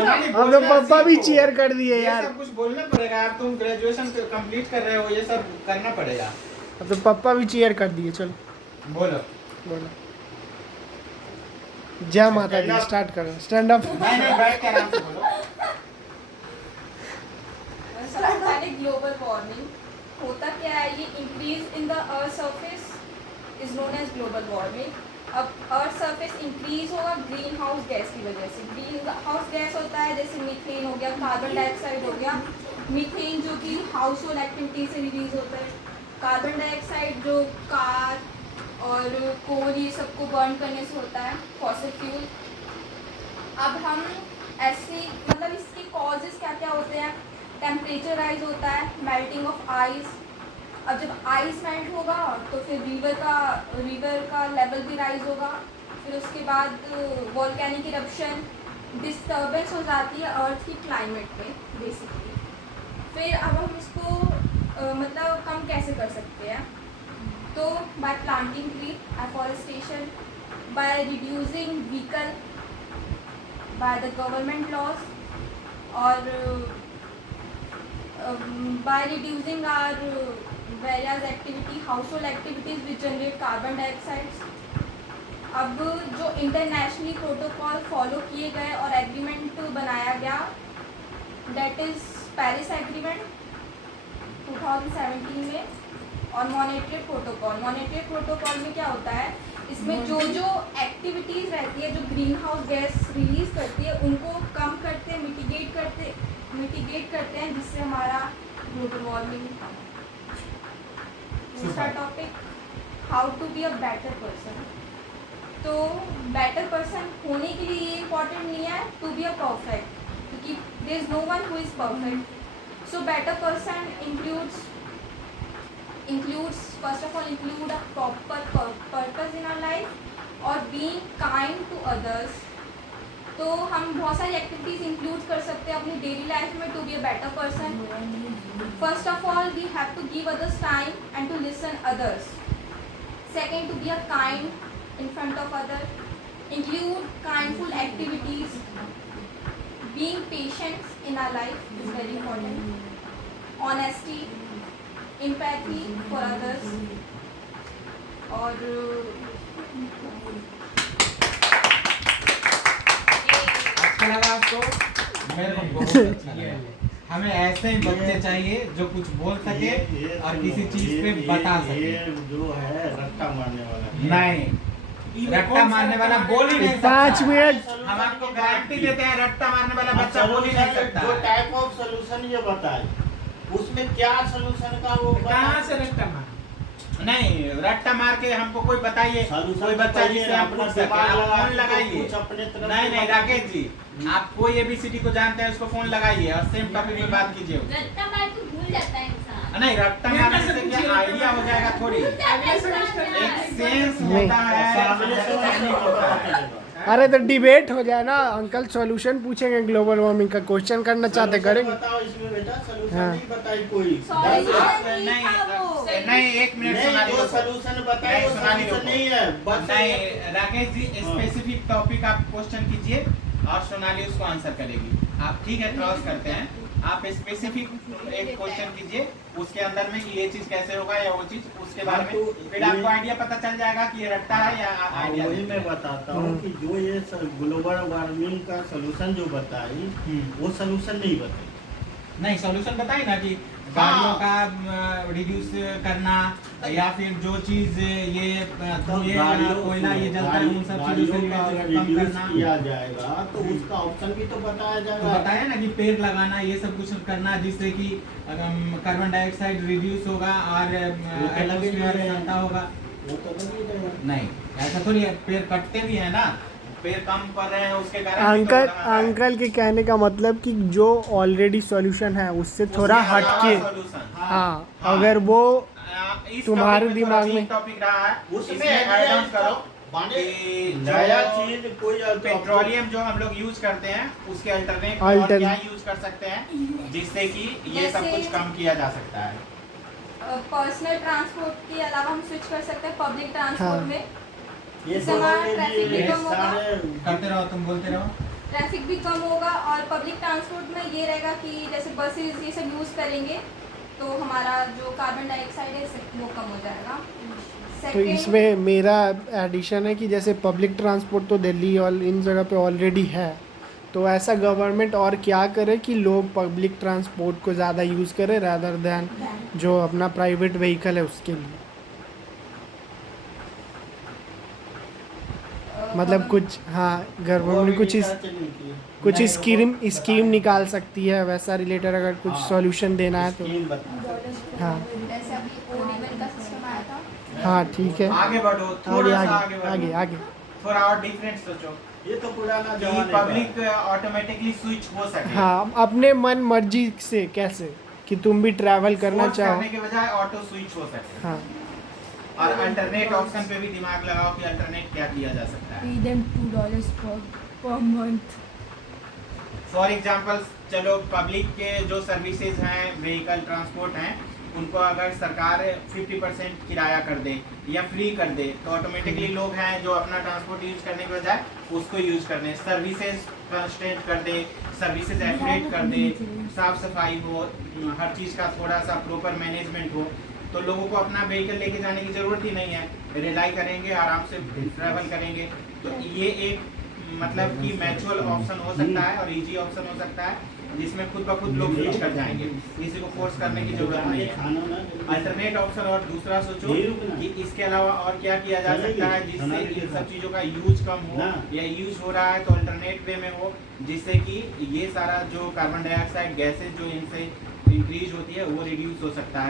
अब तो पापा भी चीयर कर दिए यार। सब कुछ बोलना पड़ेगा यार, तुम ग्रेजुएशन कंप्लीट कर रहे हो, ये सब करना पड़ेगा। अब तो पापा भी चीयर कर दिए। चलो बोलो। बोलो, जय माता दी। स्टार्ट करो, स्टैंड अप। नहीं बैठ के आराम से बोलो। सबसे पहले ग्लोबल वार्मिंग होता क्या है, ये increase in the earth surface is known as global warming. अब अर्थ सरफेस इंक्रीज होगा ग्रीन हाउस गैस की वजह से। ग्रीन हाउस गैस होता है जैसे मीथेन हो गया, कार्बन डाइऑक्साइड हो गया। मीथेन जो कि हाउस होल्ड एक्टिविटी से रिलीज होता है, कार्बन डाइऑक्साइड जो कार और कोल ये सबको बर्न करने से होता है, फॉसिल फ्यूल। अब हम ऐसी मतलब इसके कॉजेज क्या क्या होते हैं, टेम्परेचर राइज होता है, मेल्टिंग ऑफ आइस। अब जब आइस मेल्ट होगा तो फिर रिवर का लेवल भी राइज होगा। फिर उसके बाद वोल्केनिक इरप्शन, डिस्टर्बेंस हो जाती है अर्थ की क्लाइमेट में बेसिकली। फिर अब हम इसको मतलब कम कैसे कर सकते हैं, तो by planting tree, afforestation, by reducing vehicle, by the government laws, और by reducing our various activity, household activities which generate carbon dioxide। अब जो इंटरनेशनली प्रोटोकॉल फॉलो किए गए और एग्रीमेंट बनाया गया, डेट इज़ पेरिस एग्रीमेंट 2017 में, और मॉनेटरी प्रोटोकॉल में क्या होता है, इसमें जो एक्टिविटीज़ रहती है जो ग्रीन हाउस गैस रिलीज करती है उनको कम करते हैं, मिटिगेट करते हैं, जिससे हमारा ग्लोबल वार्मिंग। दूसरा topic, how to be a better person. तो बेटर पर्सन होने के लिए ये इम्पॉर्टेंट नहीं है टू बी अ परफेक्ट, क्योंकि there is no one who is perfect. So better person includes first of all include a proper purpose in our life और being kind to others. तो हम बहुत सारी एक्टिविटीज़ इंक्लूड कर सकते हैं अपनी डेली लाइफ में to be a better person. First of all we have to give others time and to listen others. Second, to be a kind in front of other, include kindful activities, being patient in our life is very important, honesty, empathy for others, और लगा आपको? मेरे को बहुत अच्छा लगा। हमें ऐसे ही बच्चे चाहिए जो कुछ बोल सके और किसी चीज पे बता सके। ये जो है रट्टा मारने वाला नहीं, रट्टा मारने वाला बोल ही नहीं सकता। 5 मिनट हम आपको गारंटी देते हैं, रट्टा मारने वाला बच्चा बोल ही नहीं सकता। जो टाइप ऑफ सोल्यूशन ये बताए, उसमें क्या सोल्यूशन का वो कहाँ से रट्टा मार? नहीं, रट्टा मार के हमको कोई बताइए, कोई बच्चा जिससे आप पूछ सके। आप फोन लगाइए। नहीं राकेश जी, आप कोई ABCD को जानते हैं उसको फोन लगाइए और सेम टॉपिक पे बात कीजिए। रट्टा मार तो भूल जाता है इंसान। नहीं, रट्टा मारने से क्या आइडिया हो जाएगा थोड़ी, एक सेंस होता है। अरे तो डिबेट हो जाए ना अंकल, सॉल्यूशन पूछेंगे ग्लोबल वार्मिंग का, क्वेश्चन करना चाहते करेंगे। बताओ इसमें बेटा, सोल्यूशन हाँ। नहीं बताई कोई। नहीं, एक मिनट सुना जो सोल्यूशन बताए वो सोल्यूशन नहीं है। नहीं राकेश जी, स्पेसिफिक टॉपिक आप क्वेश्चन कीजिए और सोनाली उसको आंसर करेगी। आप ठीक है, क्रॉस करते हैं। आप स्पेसिफिक एक क्वेश्चन कीजिए, उसके अंदर में कि ये चीज कैसे होगा या वो चीज, उसके बारे में फिर आपको आइडिया पता चल जाएगा कि ये रट्टा है या आइडिया। वही मैं बताता हूँ कि जो ये ग्लोबल वार्मिंग का सोल्यूशन जो बताई, वो सोल्यूशन नहीं बताई। नहीं, सॉल्यूशन बताइए ना कि गाड़ियों का रिड्यूस करना, या फिर जो चीज ये कोयला ये जलता है उन सब चीजों से कम करना किया जाएगा, तो उसका ऑप्शन भी तो बताया तो जाएगा। बताया ना कि पेड़ लगाना, ये सब कुछ करना जिससे कि कार्बन डाइऑक्साइड रिड्यूस होगा और एटमॉस्फेयर ठंडा होगा। वो तो लग ही रहेगा। नहीं, ऐसा थोड़ी है, पेड़ कटते भी है ना, पेड़ कम कर रहे हैं उसके कारण। अंकल के कहने का मतलब कि जो ऑलरेडी सॉल्यूशन है उससे थोड़ा हटके, हाँ, अगर वो तुम्हारे दिमाग में टॉपिक रहा है उसमें ऐड ऑन करो माने कि नया चीज कोई पेट्रोलियम जो हम लोग यूज करते हैं उसके अल्टरनेट और क्या यूज कर सकते हैं जिससे कि ये सब कुछ कम किया जा सकता है। पर्सनल ट्रांसपोर्ट के अलावा हम स्विच कर सकते हैं पब्लिक ट्रांसपोर्ट में। ये ट्रैफिक ये कम होगा। सारे करते रहो, तुम बोलते रहो। ट्रैफिक भी कम होगा और पब्लिक ट्रांसपोर्ट में ये रहेगा कि जैसे बसेस ये सब यूज़ करेंगे तो हमारा जो कार्बन डाइऑक्साइड है वो कम हो जाएगा। तो सेकेंड, इसमें मेरा एडिशन है कि जैसे पब्लिक ट्रांसपोर्ट तो दिल्ली और इन जगह पे ऑलरेडी है, तो ऐसा गवर्नमेंट और क्या करे कि लोग पब्लिक ट्रांसपोर्ट को ज़्यादा यूज़ करें रादर दैन जो अपना प्राइवेट व्हीकल है उसके लिए। मतलब कुछ, हाँ, गवर्नमेंट कुछ स्कीम निकाल सकती है वैसा रिलेटेड, अगर कुछ सॉल्यूशन देना है तो। हाँ जैसे अभी ओडीएल का सिस्टम आया था। हाँ ठीक है, आगे बढ़ो, आगे थोड़ा सा आगे आगे बढ़ो, आगे आगे। थोड़ा और डिफरेंट सोचो ये तो पुराना कि जमाने का पब्लिक ऑटोमेटिकली स्विच हो सके। हाँ, अपने मन मर्जी से कैसे कि तुम भी ट्रैवल करना फोर्स चाहो। करने के बजाय ऑटो स्विच हो सके। हाँ और अल्टरनेट ऑप्शन पे भी दिमाग लगाओ कि अल्टरनेट क्या किया जा सकता है। Pay them $2 per month. For example, चलो पब्लिक के जो सर्विसेज हैं, व्हीकल ट्रांसपोर्ट हैं, उनको अगर सरकार 50% किराया कर दे या फ्री कर दे तो ऑटोमेटिकली लोग हैं जो अपना ट्रांसपोर्ट यूज करने के बजाय उसको यूज करने, सर्विसेज कंस्टेंट कर दे, सर्विसेज एक्यूरेट कर दे, साफ सफाई हो, हर चीज़ का थोड़ा सा प्रॉपर मैनेजमेंट हो, तो लोगों को अपना व्हीकल लेके जाने की ज़रूरत ही नहीं है, रिलाई करेंगे, आराम से ट्रैवल करेंगे। तो ये एक मतलब कि मैचुअल ऑप्शन हो सकता है और इजी ऑप्शन हो सकता है जिसमें खुद ब खुद लोग स्विच कर जाएंगे, किसी को फोर्स करने की जरूरत नहीं है। अल्टरनेट ऑप्शन और दूसरा सोचो कि इसके अलावा और क्या किया जा सकता है जिससे इन सब चीज़ों का यूज कम हो, या यूज हो रहा है तो अल्टरनेट वे में हो, जिससे कि ये सारा जो कार्बन डाइऑक्साइड गैसेज जो इनसे इंक्रीज होती है वो रिड्यूस हो सकता है।